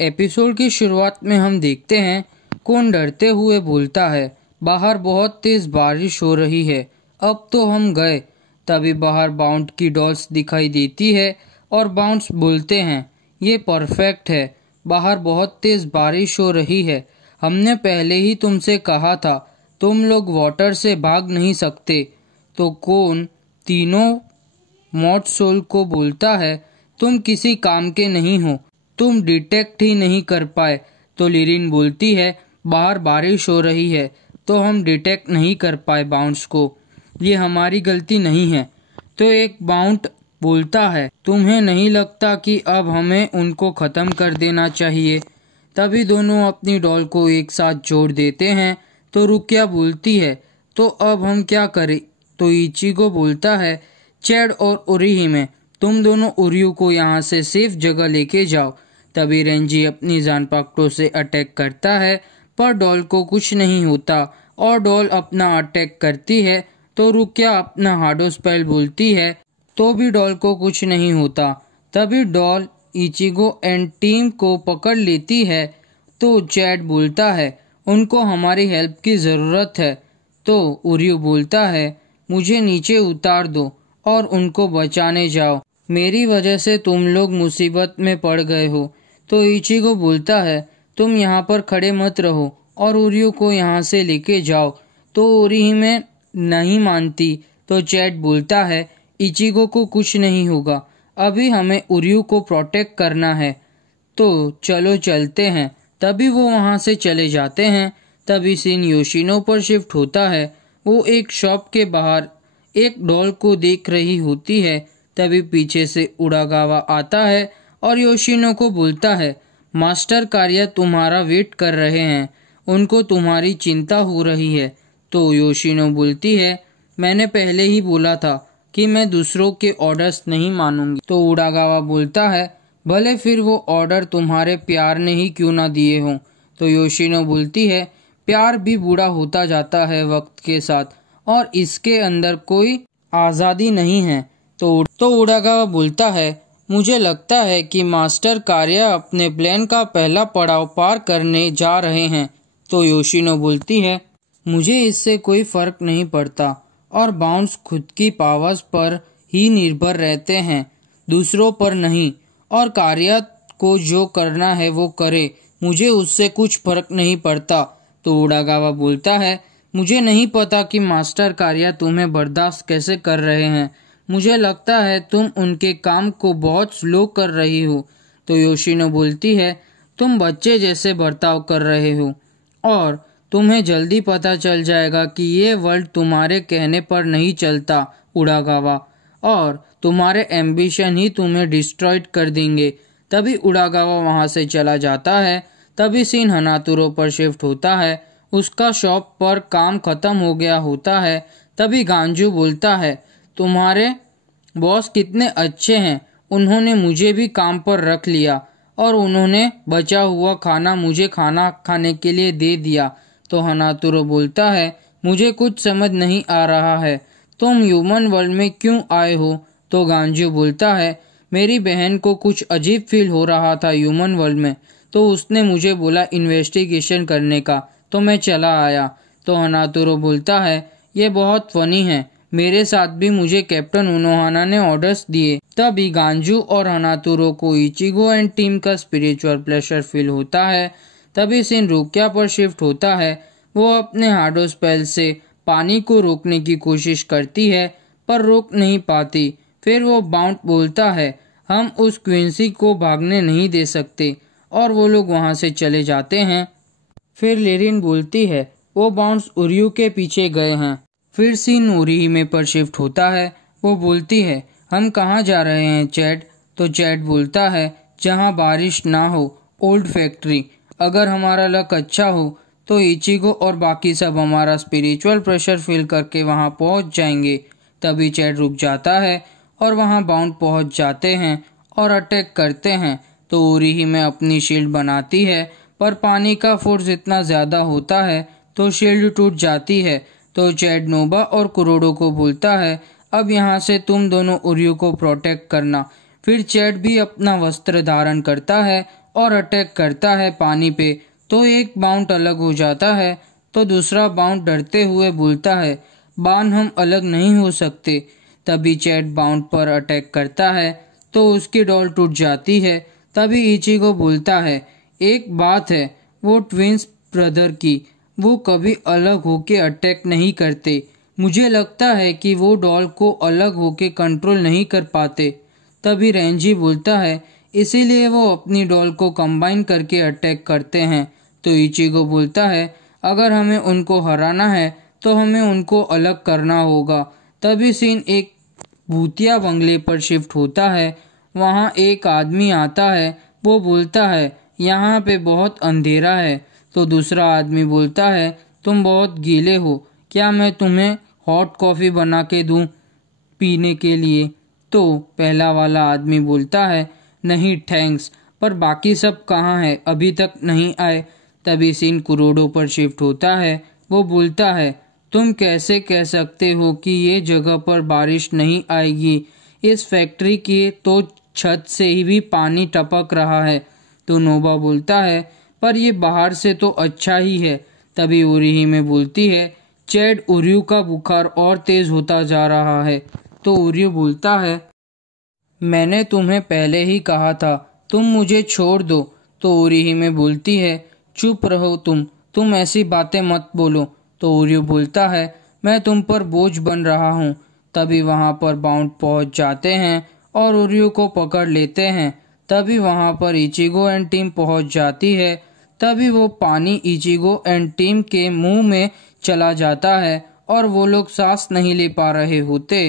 Episode की शुरुआत में हम देखते हैं कौन डरते हुए बोलता है, बाहर बहुत तेज बारिश हो रही है, अब तो हम गए। तभी बाहर बाउंड की डॉल्स दिखाई देती है और बाउंस बोलते हैं, ये परफेक्ट है, बाहर बहुत तेज बारिश हो रही है, हमने पहले ही तुमसे कहा था, तुम लोग वाटर से भाग नहीं सकते। तो कौन तीनों मॉड सोल को बोलता है, तुम किसी काम के नहीं हो, तुम डिटेक्ट ही नहीं कर पाए। तो लिरिन बोलती है, बाहर बारिश हो रही है तो हम डिटेक्ट नहीं कर पाए बाउंस को, ये हमारी गलती नहीं है। तो एक बाउंट बोलता है, तुम्हें नहीं लगता कि अब हमें उनको ख़त्म कर देना चाहिए? तभी दोनों अपनी डॉल को एक साथ जोड़ देते हैं। तो रुकिया बोलती है, तो अब हम क्या करें? तो इचिगो बोलता है, चैड और ओरिहिमे, तुम दोनों उर्यू को यहाँ से सेफ जगह लेके जाओ। तभी रेंजी अपनी जानपाक्टो से अटैक करता है पर डॉल को कुछ नहीं होता और डॉल अपना अटैक करती है। तो रुकिया अपना हार्डो स्पेल बोलती है तो भी डॉल को कुछ नहीं होता। तभी डॉल इचिगो एंड टीम को पकड़ लेती है। तो चैड बोलता है, उनको हमारी हेल्प की ज़रूरत है। तो उर्यू बोलता है, मुझे नीचे उतार दो और उनको बचाने जाओ, मेरी वजह से तुम लोग मुसीबत में पड़ गए हो। तो इचिगो बोलता है, तुम यहाँ पर खड़े मत रहो और उर्यू को यहाँ से लेके जाओ। तो ओरिहिमे नहीं मानती। तो चैड बोलता है, इचिगो को कुछ नहीं होगा, अभी हमें उर्यू को प्रोटेक्ट करना है, तो चलो चलते हैं। तभी वो वहाँ से चले जाते हैं। तभी सीन योशिनो पर शिफ्ट होता है। वो एक शॉप के बाहर एक डॉल को देख रही होती है। तभी पीछे से उड़ागावा आता है और योशिनो को बोलता है, मास्टर कार्य तुम्हारा वेट कर रहे हैं, उनको तुम्हारी चिंता हो रही है। तो योशिनो बोलती है, मैंने पहले ही बोला था कि मैं दूसरों के ऑर्डर्स नहीं मानूंगी। तो उड़ागावा बोलता है, भले फिर वो ऑर्डर तुम्हारे प्यार ने ही क्यों ना दिए हों। तो योशिनो बोलती है, प्यार भी बूढ़ा होता जाता है वक्त के साथ और इसके अंदर कोई आज़ादी नहीं है। तो उड़ागावा बोलता है, मुझे लगता है कि मास्टर कार्य अपने प्लान का पहला पड़ाव पार करने जा रहे हैं। तो योशिनो बोलती है, मुझे इससे कोई फर्क नहीं पड़ता और बाउंस खुद की पावर्स पर ही निर्भर रहते हैं, दूसरों पर नहीं, और कार्य को जो करना है वो करे, मुझे उससे कुछ फर्क नहीं पड़ता। तो उड़ागावा बोलता है, मुझे नहीं पता कि मास्टर कार्य तुम्हें बर्दाश्त कैसे कर रहे हैं, मुझे लगता है तुम उनके काम को बहुत स्लो कर रही हो। तो योशिनो बोलती है, तुम बच्चे जैसे बर्ताव कर रहे हो और तुम्हें जल्दी पता चल जाएगा कि ये वर्ल्ड तुम्हारे कहने पर नहीं चलता उड़ागावा, और तुम्हारे एम्बिशन ही तुम्हें डिस्ट्रॉयड कर देंगे। तभी उड़ागावा वहाँ से चला जाता है। तभी सीन हनातुरो पर शिफ्ट होता है। उसका शॉप पर काम खत्म हो गया होता है। तभी गांजू बोलता है, तुम्हारे बॉस कितने अच्छे हैं, उन्होंने मुझे भी काम पर रख लिया और उन्होंने बचा हुआ खाना मुझे खाना खाने के लिए दे दिया। तो हनातुरो बोलता है, मुझे कुछ समझ नहीं आ रहा है, तुम ह्यूमन वर्ल्ड में क्यों आए हो? तो गांजू बोलता है, मेरी बहन को कुछ अजीब फील हो रहा था ह्यूमन वर्ल्ड में, तो उसने मुझे बोला इन्वेस्टिगेशन करने का, तो मैं चला आया। तो हनातुरो बोलता है, ये बहुत फनी है, मेरे साथ भी मुझे कैप्टन उनोहाना ने ऑर्डर्स दिए। तभी गांजू और हनातुरो को इचिगो एंड टीम का स्पिरिचुअल प्रेशर फील होता है। तभी सीन रुकिया पर शिफ्ट होता है। वो अपने हार्डो स्पेल से पानी को रोकने की कोशिश करती है पर रोक नहीं पाती। फिर वो बाउंट बोलता है, हम उस क्विंसी को भागने नहीं दे सकते, और वो लोग वहाँ से चले जाते हैं। फिर लिरिन बोलती है, वो बाउंस उर्यू के पीछे गए हैं। फिर सीन ओरिहिमे पर शिफ्ट होता है। वो बोलती है, हम कहाँ जा रहे हैं चैड? तो चैड बोलता है, जहाँ बारिश ना हो, ओल्ड फैक्ट्री। अगर हमारा लक अच्छा हो तो इचिगो और बाकी सब हमारा स्पिरिचुअल प्रेशर फील करके वहाँ पहुँच जाएंगे। तभी चैड रुक जाता है और वहाँ बाउंड पहुँच जाते हैं और अटैक करते हैं। तो ओरिहिमे अपनी शील्ड बनाती है पर पानी का फोर्स इतना ज़्यादा होता है तो शील्ड टूट जाती है। तो चैड नोबा और कुरोडो को बोलता है, अब यहाँ से तुम दोनों उर्यू को प्रोटेक्ट करना। फिर चैड भी अपना वस्त्र धारण करता है और अटैक करता है पानी पे, तो एक बाउंड अलग हो जाता है। तो दूसरा बाउंड डरते हुए बोलता है, बान हम अलग नहीं हो सकते। तभी चैट बाउंड पर अटैक करता है तो उसकी डॉल टूट जाती है। तभी इचिगो बोलता है, एक बात है वो ट्विंस ब्रदर की, वो कभी अलग होके अटैक नहीं करते। मुझे लगता है कि वो डॉल को अलग होके कंट्रोल नहीं कर पाते। तभी रेंजी बोलता है, इसीलिए वो अपनी डॉल को कंबाइन करके अटैक करते हैं। तो इचिगो बोलता है, अगर हमें उनको हराना है तो हमें उनको अलग करना होगा। तभी सीन एक भूतिया बंगले पर शिफ्ट होता है। वहाँ एक आदमी आता है, वो बोलता है, यहाँ पे बहुत अंधेरा है। तो दूसरा आदमी बोलता है, तुम बहुत गीले हो, क्या मैं तुम्हें हॉट कॉफ़ी बना के दूँ पीने के लिए? तो पहला वाला आदमी बोलता है, नहीं थैंक्स, पर बाकी सब कहाँ है, अभी तक नहीं आए। तभी सीन कुरोडो पर शिफ्ट होता है। वो बोलता है, तुम कैसे कह सकते हो कि ये जगह पर बारिश नहीं आएगी? इस फैक्ट्री की तो छत से ही भी पानी टपक रहा है। तो नोबा बोलता है, पर ये बाहर से तो अच्छा ही है। तभी उरीहिमे बोलती है, चैड, उर्यू का बुखार और तेज होता जा रहा है। तो उर्यू बोलता है, मैंने तुम्हें पहले ही कहा था, तुम मुझे छोड़ दो। तो उरीहिमे बोलती है, चुप रहो तुम ऐसी बातें मत बोलो। तो उर्यू बोलता है, मैं तुम पर बोझ बन रहा हूँ। तभी वहाँ पर बाउंड पहुँच जाते हैं और उर्यू को पकड़ लेते हैं। तभी वहाँ पर इचिगो एंड टीम पहुँच जाती है। तभी वो पानी इचिगो एंड टीम के मुंह में चला जाता है और वो लोग सांस नहीं ले पा रहे होते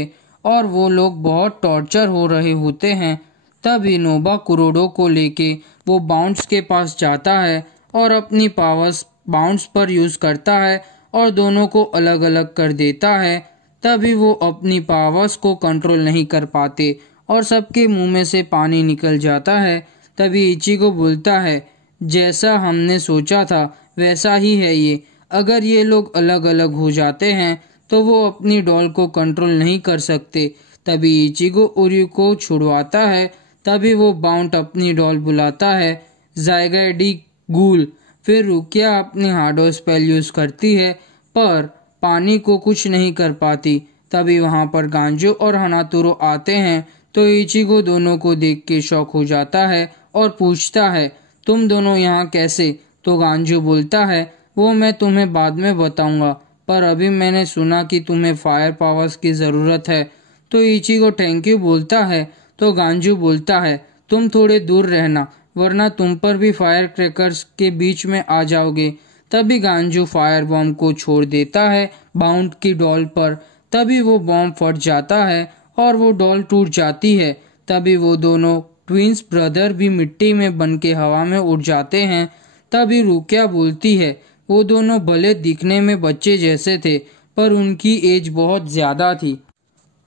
और वो लोग बहुत टॉर्चर हो रहे होते हैं। तभी नोबा कुरोडो को लेके वो बाउंड्स के पास जाता है और अपनी पावर्स बाउंड्स पर यूज करता है और दोनों को अलग अलग कर देता है। तभी वो अपनी पावर्स को कंट्रोल नहीं कर पाते और सबके मुंह में से पानी निकल जाता है। तभी इचिगो बोलता है, जैसा हमने सोचा था वैसा ही है ये। अगर ये लोग अलग अलग हो जाते हैं तो वो अपनी डॉल को कंट्रोल नहीं कर सकते। तभी इचिगो उर्यू को छुड़वाता है। तभी वो बाउंड अपनी डॉल बुलाता है, ज़ायगाडी गूल। फिर रुकिया अपनी हार्डो स्पेल यूज करती है पर पानी को कुछ नहीं कर पाती। तभी वहाँ पर गांजो और हनातुरो आते हैं। तो इचिगो दोनों को देख के शॉक हो जाता है और पूछता है, तुम दोनों यहाँ कैसे? तो गांजो बोलता है, वो मैं तुम्हें बाद में बताऊंगा, पर अभी मैंने सुना कि तुम्हें फायर पावर्स की ज़रूरत है। तो इचिगो थैंक यू बोलता है। तो गांजू बोलता है, तुम थोड़े दूर रहना वरना तुम पर भी फायर क्रैकर्स के बीच में आ जाओगे। तभी गांजू फायर बॉम्ब को छोड़ देता है बाउंड की डॉल पर। तभी वो बॉम्ब फट जाता है और वो डॉल टूट जाती है। तभी वो दोनों ट्विंस ब्रदर भी मिट्टी में बन के हवा में उड़ जाते हैं। तभी रुकिया बोलती है, वो दोनों भले दिखने में बच्चे जैसे थे पर उनकी एज बहुत ज़्यादा थी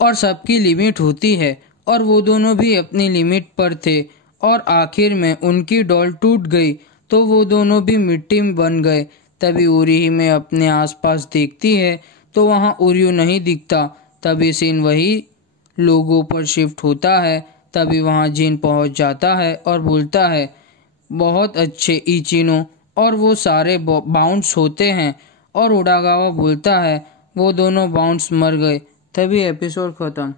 और सबकी लिमिट होती है और वो दोनों भी अपनी लिमिट पर थे और आखिर में उनकी डॉल टूट गई तो वो दोनों भी मिट्टी में बन गए। तभी उरीहिमे अपने आसपास देखती है तो वहाँ उर्यू नहीं दिखता। तभी सीन वही लोगों पर शिफ्ट होता है। तभी वहाँ जिन पहुँच जाता है और बोलता है, बहुत अच्छे इचिनो, और वो सारे बाउंड्स होते हैं। और उडागावा बोलता है, वो दोनों बाउंड्स मर गए। तभी एपिसोड खत्म।